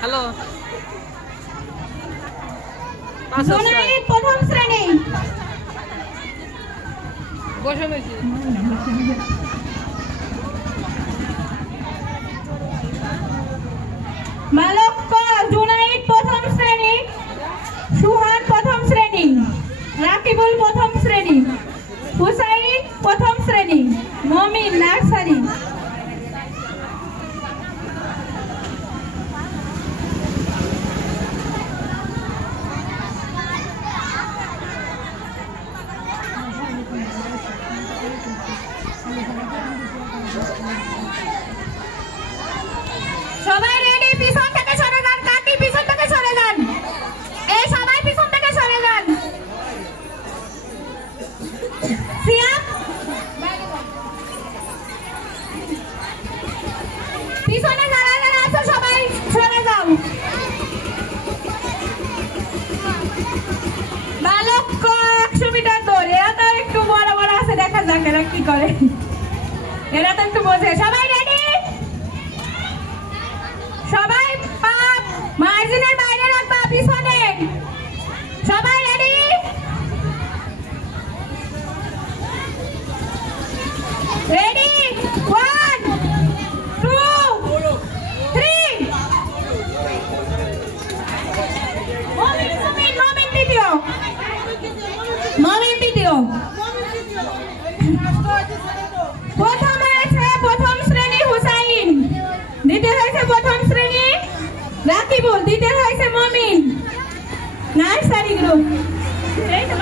hello Junaid প্রথম শ্রেণী বসে রয়েছি মালক জুনায়েদ প্রথম শ্রেণী সুহান প্রথম শ্রেণী রাকিবুল প্রথম শ্রেণী হুসাইন প্রথম শ্রেণী মমিন নার্সারি সবাই রেডি পিছন থেকে সরে যান কাকি পিছন থেকে সরে যান এই সবাই পিছন থেকে সরে যান সিয়াম পিছনে যারা যারা আছো সবাই সরে যাও বালক 100 মিটার দৌড় এরা তো একটু বড় বড় আছে দেখা যাক এরা কি করে এরা তো একটু বোঝে সবাই রেডি সবাই পা মার্জিনের বাইরে রাখবা পিছনে সবাই রেডি রেডি 1 2 3 মমিন দ্বিতীয় প্রথম হয়েছে প্রথম শ্রেণী হুসাইন দ্বিতীয় হয়েছে প্রথম শ্রেণী রাকিবুল দ্বিতীয় হয়েছে মমিন নার্সারি গ্রুপ এই তো